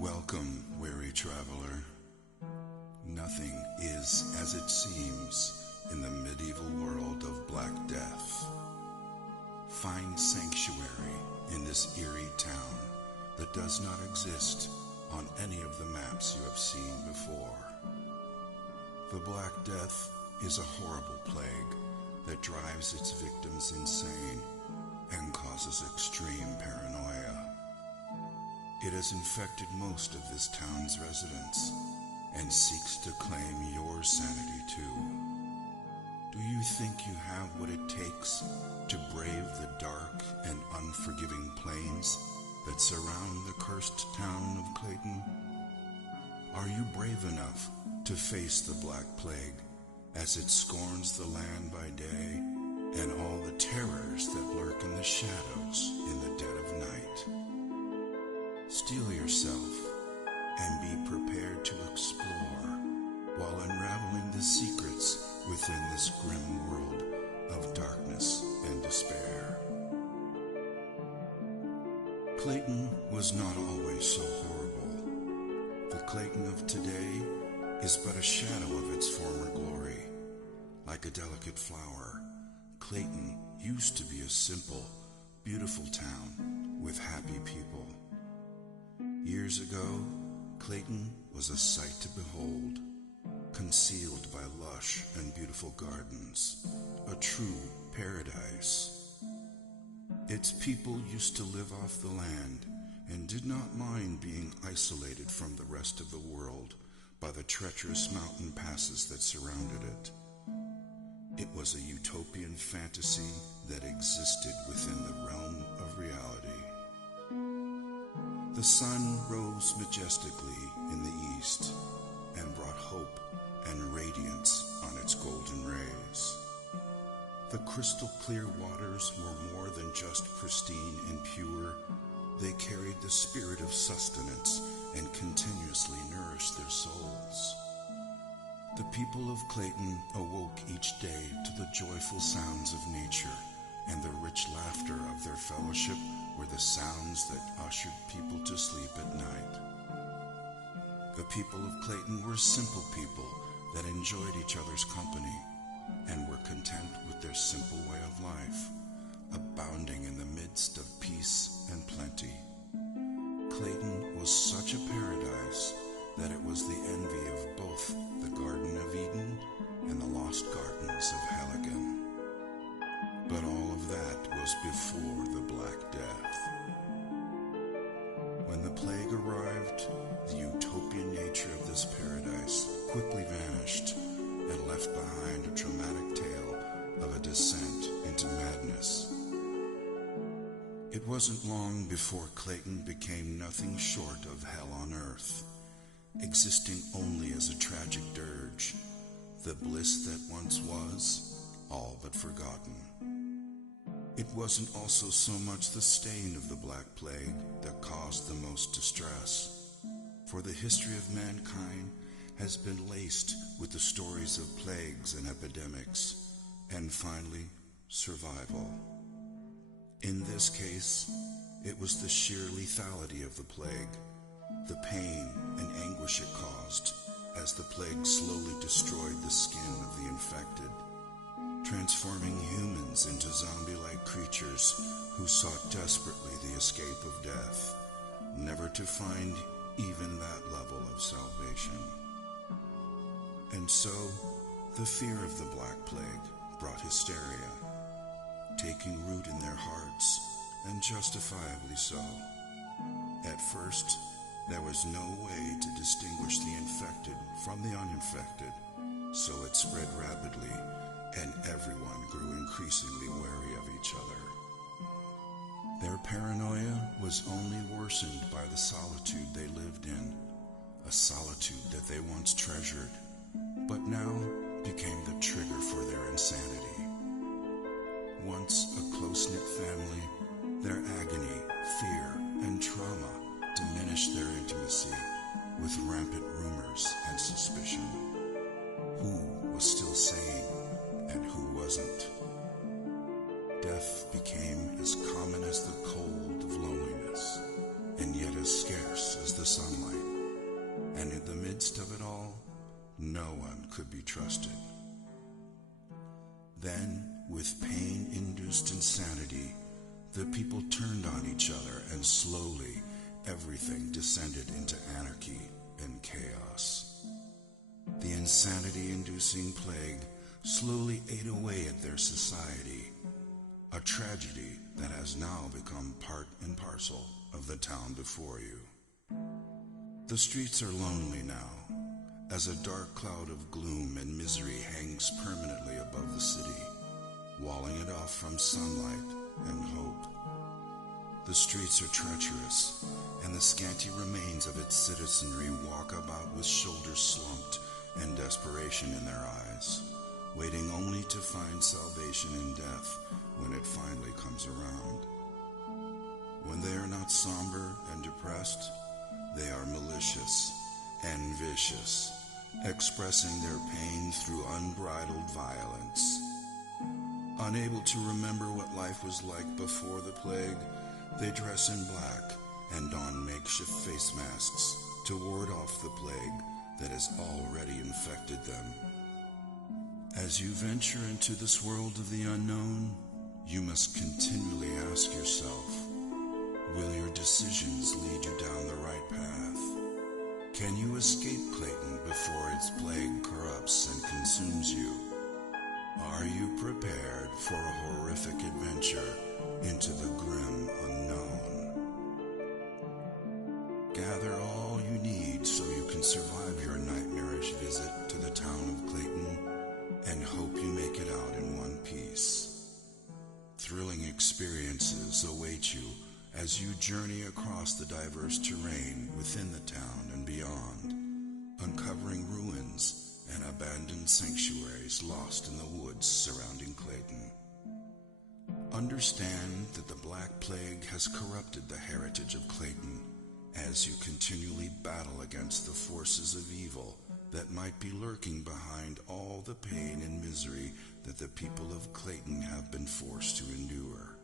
Welcome, weary traveler. Nothing is as it seems in the medieval world of Black Death. Find sanctuary in this eerie town that does not exist on any of the maps you have seen before. The Black Death is a horrible plague that drives its victims insane and causes extreme paranoia. It has infected most of this town's residents and seeks to claim your sanity too. Do you think you have what it takes to brave the dark and unforgiving plains that surround the cursed town of Clayton? Are you brave enough to face the Black Plague as it scorns the land by day and all the terrors that lurk in the shadows in the dead of night? Steel yourself and be prepared to explore while unraveling the secrets within this grim world of darkness and despair. Clayton was not always so horrible. The Clayton of today is but a shadow of its former glory. Like a delicate flower, Clayton used to be a simple, beautiful town with happy people. Years ago, Clayton was a sight to behold, concealed by lush and beautiful gardens, a true paradise. Its people used to live off the land and did not mind being isolated from the rest of the world by the treacherous mountain passes that surrounded it. It was a utopian fantasy that existed within the realm of reality. The sun rose majestically in the east and brought hope and radiance on its golden rays. The crystal-clear waters were more than just pristine and pure. They carried the spirit of sustenance and continuously nourished their souls. The people of Clayton awoke each day to the joyful sounds of nature, and the rich laughter of their fellowship were the sounds that ushered people to sleep at night. The people of Clayton were simple people that enjoyed each other's company and were content with their simple way of life, abounding in the midst of peace and plenty. Clayton was such a paradise that it was the envy of both the Garden of Eden and the lost gardens of Helligan. But all of that was before the Black Death. When the plague arrived, the utopian nature of this paradise quickly vanished and left behind a dramatic tale of a descent into madness. It wasn't long before Clayton became nothing short of hell on earth, existing only as a tragic dirge, the bliss that once was, all but forgotten. It wasn't also so much the stain of the Black Plague that caused the most distress, for the history of mankind has been laced with the stories of plagues and epidemics, and finally, survival. In this case, it was the sheer lethality of the plague, the pain and anguish it caused as the plague slowly destroyed the skin of the infected, transforming humans into zombie-like creatures who sought desperately the escape of death, never to find even that level of salvation. And so, the fear of the Black Plague brought hysteria, taking root in their hearts, and justifiably so. At first, there was no way to distinguish the infected from the uninfected, so it spread rapidly, and everyone grew increasingly wary of each other. Their paranoia was only worsened by the solitude they lived in, a solitude that they once treasured, but now became the trigger for their insanity. Once a close-knit family, their agony, fear, and trauma diminished their intimacy with rampant rumors and suspicion. Who was still sane and who wasn't? Death became as common as the cold of loneliness, and yet as scarce as the sunlight. could be trusted. Then, with pain-induced insanity, the people turned on each other, and slowly everything descended into anarchy and chaos. The insanity-inducing plague slowly ate away at their society, a tragedy that has now become part and parcel of the town before you. The streets are lonely now, as a dark cloud of gloom and misery hangs permanently above the city, walling it off from sunlight and hope. The streets are treacherous, and the scanty remains of its citizenry walk about with shoulders slumped and desperation in their eyes, waiting only to find salvation in death when it finally comes around. When they are not somber and depressed, they are malicious and vicious, expressing their pain through unbridled violence. Unable to remember what life was like before the plague, they dress in black and don makeshift face masks to ward off the plague that has already infected them. As you venture into this world of the unknown, you must continually ask yourself, will your decisions lead you down the right path? Can you escape Clayton before its plague corrupts and consumes you? Are you prepared for a horrific adventure into the grim unknown? Gather all you need so you can survive your nightmarish visit to the town of Clayton, and hope you make it out in one piece. Thrilling experiences await you as you journey across the diverse terrain within the town and beyond, uncovering ruins and abandoned sanctuaries lost in the woods surrounding Clayton. Understand that the Black Plague has corrupted the heritage of Clayton as you continually battle against the forces of evil that might be lurking behind all the pain and misery that the people of Clayton have been forced to endure.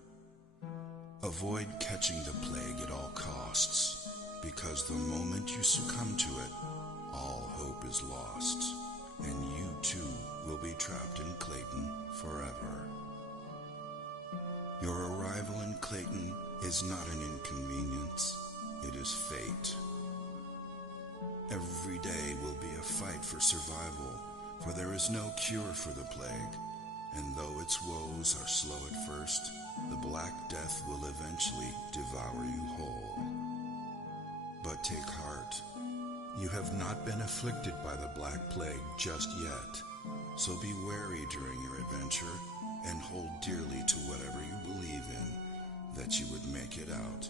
Avoid catching the plague at all costs, because the moment you succumb to it, all hope is lost, and you too will be trapped in Clayton forever. Your arrival in Clayton is not an inconvenience, it is fate. Every day will be a fight for survival, for there is no cure for the plague, and though its woes are slow at first, the Black Death will eventually devour you whole. But take heart. You have not been afflicted by the Black Plague just yet, so be wary during your adventure and hold dearly to whatever you believe in, that you would make it out